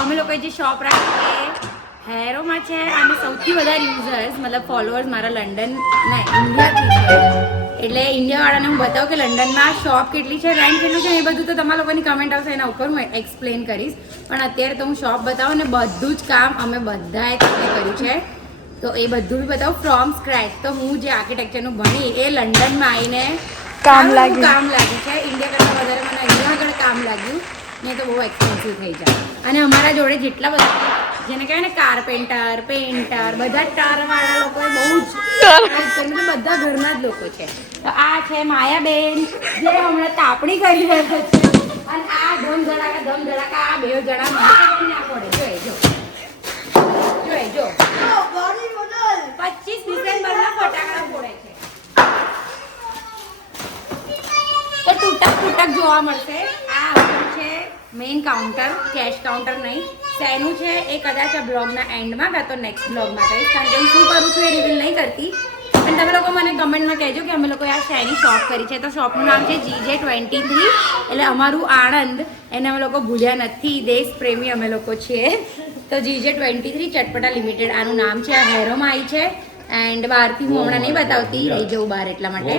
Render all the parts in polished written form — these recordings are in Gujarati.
અમે લોકોએ જે શોપ રાખી એ હેરોમાં છે અને સૌથી વધારે યુઝર્સ મતલબ ફોલોઅર્સ મારા લંડન ના ઇન્ડિયાથી છે. એટલે ઇન્ડિયાવાળાને હું બતાવું કે લંડનમાં શોપ કેટલી છે, રેન્ટ કેટલું છે, એ બધું તો તમારા લોકોની કમેન્ટ આવશે એના ઉપર હું એક્સપ્લેન કરીશ. પણ અત્યારે તો હું શોપ બતાવું ને બધું જ કામ અમે બધાએ તમને કર્યું છે. તો એ બધું બી બતાવું ફ્રોમ સ્ક્રેચ. તો હું જે આર્કિટેક્ચરનું ભણી એ લંડનમાં આવીને કામ લાગ્યું છે. ઇન્ડિયા કરતાં વધારે મને અહીંયા આગળ કામ લાગ્યું. નહીં તો બહુ એક્સપેન્સિવ થઈ જાય. અને અમારા જોડે જેટલા બધા જેને કહેવાય ને કાર્પેન્ટર, પેઇન્ટર, બધા ટારવાળા લોકો બહુ જ બધા ઘરના જ લોકો છે. તો આ છે માયાબેન જે હમણાં તાપણી કરી રહ્યા છે. અને આ ધમ ધડાકા આ બે જણા મને ના પડે. જો 25 ડિસેમ્બરના ફટાકડા ફોડે છે. તો તૂટક જોવા મળશે. આ છે મેઇન કાઉન્ટર, કેશ કાઉન્ટર નહીં. શેનું છે એ કદાચ આ બ્લોગના એન્ડમાં કાં તો નેક્સ્ટ બ્લોગમાં કહીશ. કારણ કે હું શું કરું છું એ રિવીલ નહીં કરતી. અને તમે લોકો મને કમેન્ટમાં કહેજો કે અમે લોકોએ આ શેની શોપ કરી છે. તો શોપનું નામ છે GJ23. એટલે અમારું આણંદ એને અમે લોકો ભૂલ્યા નથી. દેશ પ્રેમી અમે લોકો છીએ. તો GJ23 ચટપટા લિમિટેડ આનું નામ છે. આ હેરોમાં આવી છે. એન્ડ બહારથી હું હમણાં નહીં બતાવતી, રહી જવું બહાર એટલા માટે.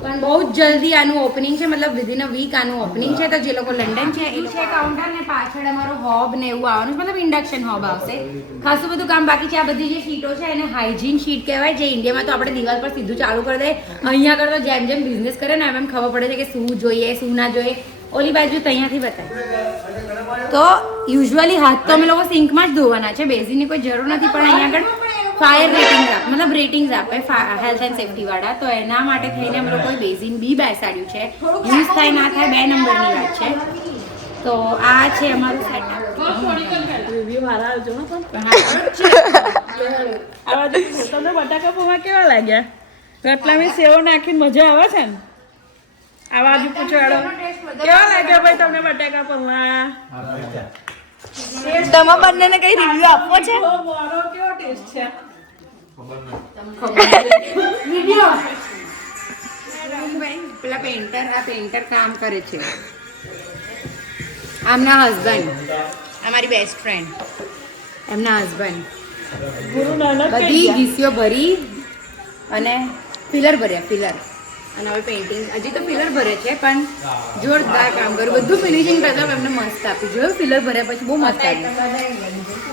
પણ બહુ જ જલ્દી આનું ઓપનિંગ છે, મતલબ વિધિન અ વીક આનું ઓપનિંગ છે. તો જે લોકો લંડન છે એ છે કાઉન્ટર ને પાછળ અમારો હોબ ને એવું આવવાનું છે, મતલબ ઇન્ડક્શન હોબ આવશે. ખાસું બધું કામ બાકી છે. આ બધી જે શીટો છે એને હાઇજીન શીટ કહેવાય. જે ઇન્ડિયામાં તો આપણે દિવાલ પર સીધું ચાલુ કરી દે, અહીંયા આગળ તો જેમ જેમ બિઝનેસ કરે ને એમ ખબર પડે છે કે શું જોઈએ શું ના જોઈએ. ઓલી બાજુ તો અહીંયાથી બતાય. તો યુઝ્યુઅલી હાથ તો અમે લોકો સિંકમાં જ ધોવાના છે, બેઝિનની કોઈ જરૂર નથી. પણ અહીંયા આગળ ફાયર રેટિંગ્સ આપે, મતલબ રેટિંગ્સ આપે હેલ્થ એન્ડ સેફ્ટી વાળા. તો એના માટે થઈને અમે લોકોએ બેઝિન બી બેસાડ્યું છે. યુઝ થાય ના થાય 2 નંબરની વાત છે. તો આ છે અમારું સેટઅપ. તમને બટાકા પૌવા કેવા લાગ્યા? રતલામી સેવ નાખીને મજા આવે છે ને. આ બાજુ પૂછવાડો કેવા લાગ્યા ભાઈ તમને બટાકા પૌવા? તમે બંનેને કઈ રિવ્યુ આપવો છે? કેવો ટેસ્ટ છે? પેલા પેઇન્ટર કામ કરે છે. આમના હસબન્ડ, અમારી બેસ્ટ ફ્રેન્ડ, એમના હસબન્ડ બધી ગીસીઓ ભરી અને ફિલર ભર્યા. અને હવે પેઇન્ટિંગ હજી તો ફિલર ભરે છે પણ જોરદાર કામ કર્યું. બધું ફિનિશિંગ કરતા એમને મસ્ત આપ્યું. જોયું ફિલર ભર્યા પછી બહુ મસ્ત આવ્યું.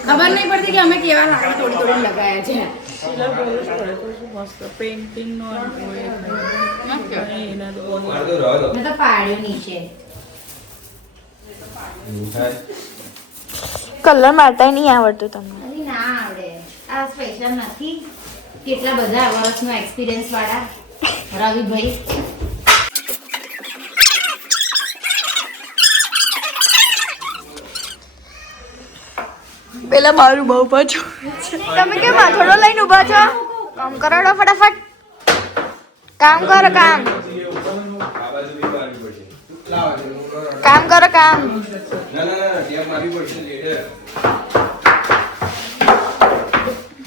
ખબર નહીં પડતી કે અમે કેવા લાકડા તોડી લગાયા છે. મેં તો પાડ્યો નીચે. કલર માટે નહીં આવડતું તમને? ના આવડે. આ સ્પેશિયલ નથી. કેટલા બધા વર્ષનો એક્સપિરિયન્સ વાળા રવિભાઈ. પેલા મારું બહુ પાછું. તમે કેમ થોડો લઈને ઊભા છો? કામ કરો ફટાફટ. કામ કરો કામ. કામ કરો કામ.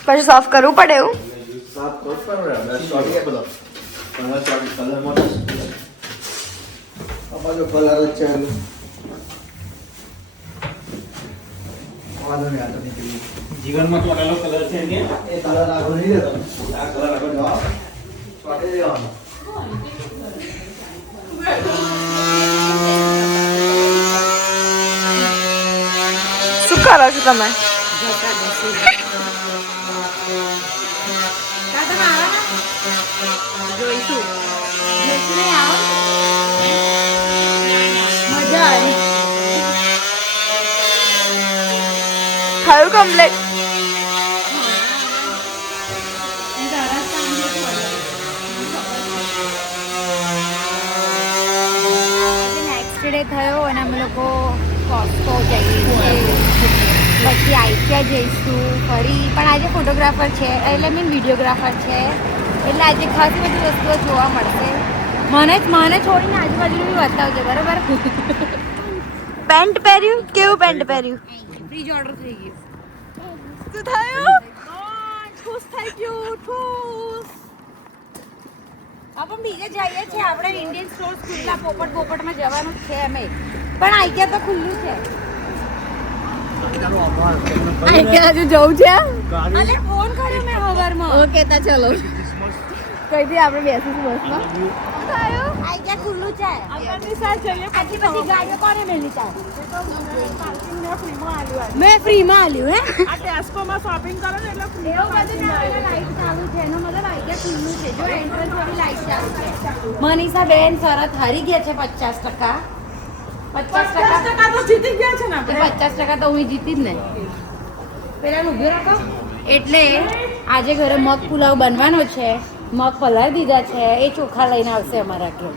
પછી સાફ કરવું પડે એવું? જીવનમાં તો અલગ કલર છે કે એ કલર આગળ નહીં રહેતો. આ કલર આગળ જાઓ છોટે દેવાનો. શું કરો છો તમે? જોઈશું મજા આવી. થયું કમ્પ્લીટ? નેક્સ્ટ ડે થયો અને અમે લોકો કોસ્કો જઈએ, પછી આઈક્યા જઈશું ફરી. પણ આજે ફોટોગ્રાફર છે એટલે વિડીયોગ્રાફર છે એટલે આજે ખાસી બધી વસ્તુઓ જોવા મળશે. મને છોડીને આજુબાજુનું બી બતાવજો બરાબર. પેન્ટ પહેર્યું? કેવું પેન્ટ પહેર્યું? ફ્રીજ ઓર્ડર થઈ ગયું. શું થયું? ખુશ થઈ ગયું. ખુશ. આપણે બીજે જઈએ છીએ આપણે ઇન્ડિયન સ્ટોર ખુલ્લા પોપટમાં જવાનું જ છે અમે પણ આઈક્યા તો ખુલ્લું છે આઈક્યા હજુ જવું છે અલે ફોન કર્યો મેં હવારમાં ઓકે તો ચલો કઈથી આપણે બેસીશું બસમાં આઈક્યા ખુલ્લું છે અમારી સાથે જઈએ આટલી બધી ગાડીઓ કોને મેલી તાર પાર્કિંગમાં ફ્રીમાં આલ્યું મેં ફ્રીમાં આલ્યું હે આ ટેસ્કોમાં શોપિંગ કરો ને એટલે free એવું બધું ના હોય, લાઈટ ચાલુ છે એનો મતલબ આઈડિયા ખુલ્લું છે જો એન્ટ્રન્સ વાળી લાઈટ ચાલુ છે મનીષા બેન શરત હારી ગયા છે 50% 50% તો જીતી ગયા છે ને આપણે 50% તો હું જીતી જ ને પેલા ઊભી રાખો એટલે આજે ઘરે મગ પુલાવ બનવાનો છે મગ પલાળી દીધા છે એ ચોખા લઈને આવશે અમારા ઘરે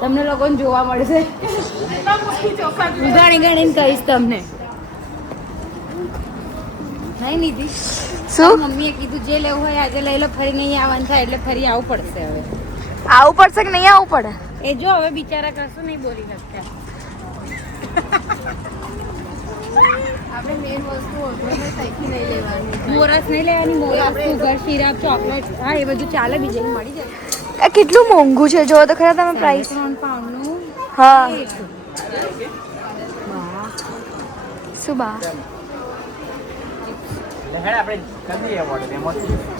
તમને લોકોને જોવા મળશે ઘણી ઘણીને કહીશ તમને નહીં નીતિ શું મમ્મીએ કીધું જે લેવું હોય આજે લઈ લો ફરી નહીં આવવાનું થાય એટલે ફરી આવવું પડશે હવે આવું પડશે કે નહીં આવવું પડે એ જો હવે બિચારા કશું નહીં બોલી શકતા આપણે મેન વસ્તુ ત્યાંથી નહીં લેવાની મોરસ નહીં લેવાની મોરસ સુગર સિરપ ચોકલેટ હા એ બધું ચાલે બીજે મળી જાય આ કેટલું મોંઘું છે જો તો ખરા તમે પ્રાઇસ 3 પાઉન્ડનું હા એક. વાહ. શું બા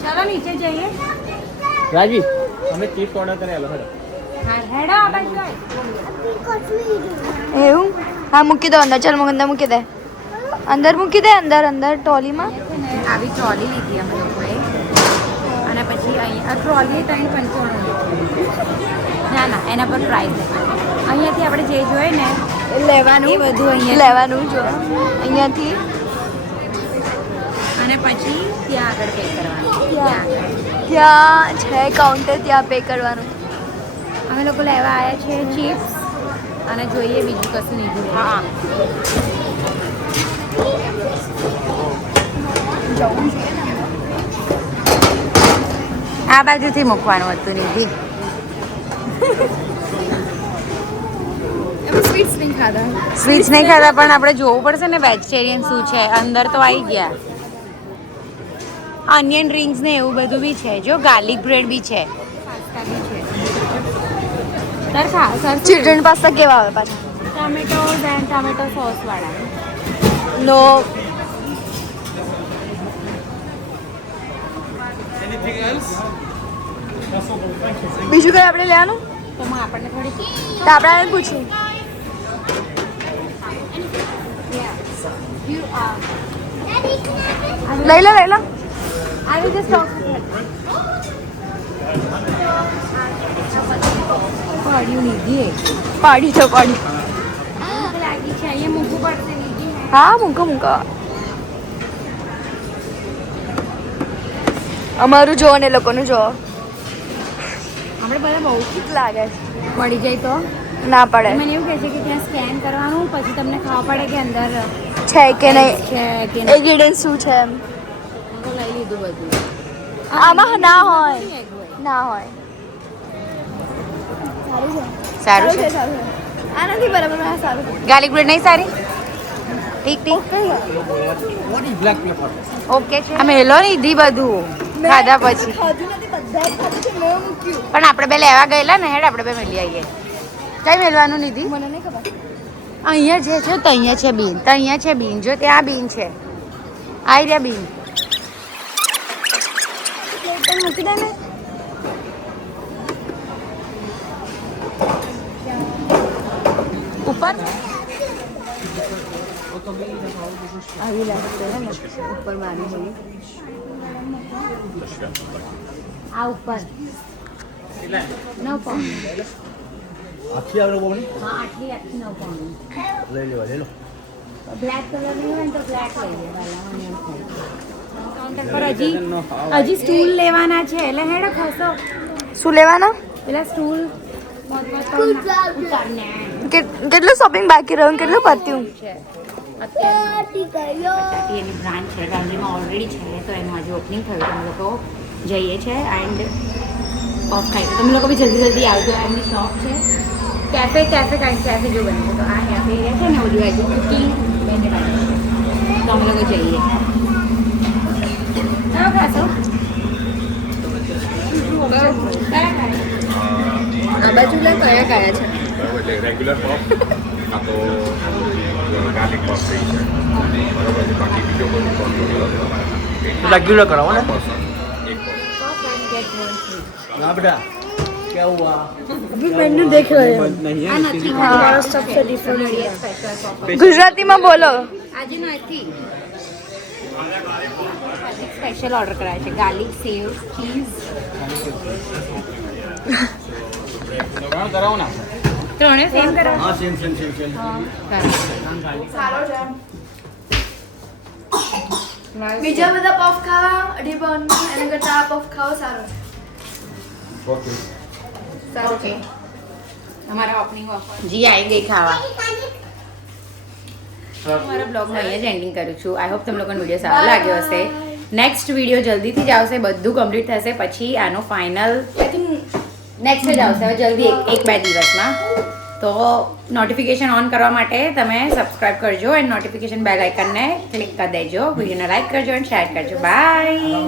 ચાલો નીચે જઈએ રાજી અમે ચિપ્સ ઓર્ડર કરેલો હેડો હા હેડો આ બાજુ આય. એવું હા મૂકી દો અંદર ચાલ અંદર મૂકી દે અંદર મૂકી દે અંદર ટ્રોલીમાં આવી ટ્રોલી લીધી અમે લોકોએ અને પછી અહીંયા ટ્રોલી 3.95 ના ના એના પર પ્રાઇસ અહીંયાથી આપણે જે જોઈએ ને લેવાનું એ બધું અહીંયા લેવાનું જો અહીંયાથી અને પછી ત્યાં આગળ પે કરવાનું ત્યાં આગળ. ત્યાં છે કાઉન્ટર ત્યાં પે કરવાનું અમે લોકો લેવા આવ્યા છે ચિપ્સ અને જોઈએ બીજું કશું નહીં જોઈએ હા આ બાજુથી મૂકવાનું હતું નિધિ સ્વીટ્સ નહીં ખાધા સ્વીટ્સ નહીં ખાતા પણ આપણે જોવું પડશે ને વેજીટેરિયન શું છે અંદર તો આવી ગયા ઓનિયન રિંગ્સ ને એવું બધું બી છે જો ગાર્લિક બ્રેડ બી છે ચિલ્ડ્રન પાસ્તા કેવા આવે પાછા ટમેટો એન્ડ ટમેટો સોસ વાળા નો બીજું કઈ આપણે લેવાનું તો આપણને થોડી તો આપણે આને પૂછીએ લઈ લો આવી રીતે સ્ટોક પડ્યું નીધી પાડી તો પાડી લાગી છે અહીંયા મૂકવું પડશે નીધી હા મૂકો અમારું જો ને એ લોકોનું જો આપણે બધા બહુ ઠીક લાગે મળી જાય તો ના પડે મને એવું કહે છે કે ત્યાં સ્કેન કરવાનું પછી તમને ખબર પડે કે અંદર છે કે નહીં છે કે નહીં ઇન્ગ્રીડિયન્ટ શું છે એમ મેં તો લઈ લીધું બધું આમાં ના હોય ના હોય સારું છે આ નથી બરાબર આ સારું છે ગાર્લિક બ્રેડ નહીં સારી ઠીક ઓકે છે આ મેલો લીધી બધું ખાધા પછી ખાધું નથી બધા ખાધું છે મેં મૂક્યું પણ આપણે બે લેવા ગયેલા ને હેડ આપણે બે મેલી આવીએ કઈ મેલવાનું નીધી મને નહીં ખબર અહીંયા જે છે તો અહીંયા છે બીન તો અહીંયા છે બીન જો ત્યાં બીન છે આવી રહ્યા બીન પ્લેટ મૂકી દે ને ઉપર આવી લાગશે ને ઉપર મારી હોય આ ઉપર 9 પાઉન્ડ આખી આવડે બોની હા આટલી 9 પાઉન્ડ લઈ લો બ્લેક કલર નહીં હોય ને તો બ્લેક લઈ લેવાના કાઉન્ટર પર હજી સ્ટૂલ લેવાના છે એટલે હેડો ખસો શું લેવાના પેલા સ્ટૂલ ઉતારને કેટલું શોપિંગ બાકી રહ્યું કેટલું પત્યું છે અત્યારે એની બ્રાન્ચ છે ગાંધીમાં ઓલરેડી છે તો એનું આજે ઓપનિંગ થયું તમે લોકો જઈએ છે એન્ડ ઓફ થાય છે તમે લોકો બી જલ્દી આવજો એમની શોપ છે કેફે કાંઈ કેફે જો બને છે તો આ કેફે એરિયા છે ને ઓલી બાજુ કુકિંગ બંને બાજુ તો અમે લોકો જઈએ ખાશો બાજુ લે કયા કયા છે બરાબર એટલે રેગ્યુલર પફ કાં તો ગાર્લિક પફ થઈ છે બરાબર છે બાકી બીજો કોઈ કોન્ટ્રોલ રેગ્યુલર કરાવો ને એક ના બેટા क्या हुआ अभी मेन्यू देख रहे हैं नहीं આ નથી हमारा सबसे डिफरेंट નડિયાદ સ્પેશિયલ પફ ગુજરાતીમાં બોલો આજે નથી સ્પેશિયલ ઓર્ડર કરાય છે ગાર્લિક સેવ ચીઝ कराओ ना ત્રણે સેમ કરાવ हाँ सेम सेम सेम सेम બીજા બધા પફ ખાવા અઢી પાઉન્ડ એના કરતા આ પફ ખાવો સારો ઓકે સારું છે અમારા ઓપનિંગ ઓફર જી આવી ગઈ ખાવા મારા બ્લોગમાં અહીંયા જ એન્ડિંગ કરું છું આઈ હોપ તમને લોકોનો વિડીયો સારો લાગ્યો હશે નેક્સ્ટ વિડીયો જલ્દીથી જ આવશે બધું કમ્પ્લીટ થશે પછી આનો ફાઇનલ આઈ થિંક નેક્સ્ટ જ આવશે હવે જલ્દી એક બે દિવસમાં તો નોટિફિકેશન ઓન કરવા માટે તમે સબસ્ક્રાઇબ કરજો એન્ડ નોટિફિકેશન બેલ આઇકનને ક્લિક કરી દેજો વિડીયોને લાઈક કરજો એન્ડ શેર કરજો બાય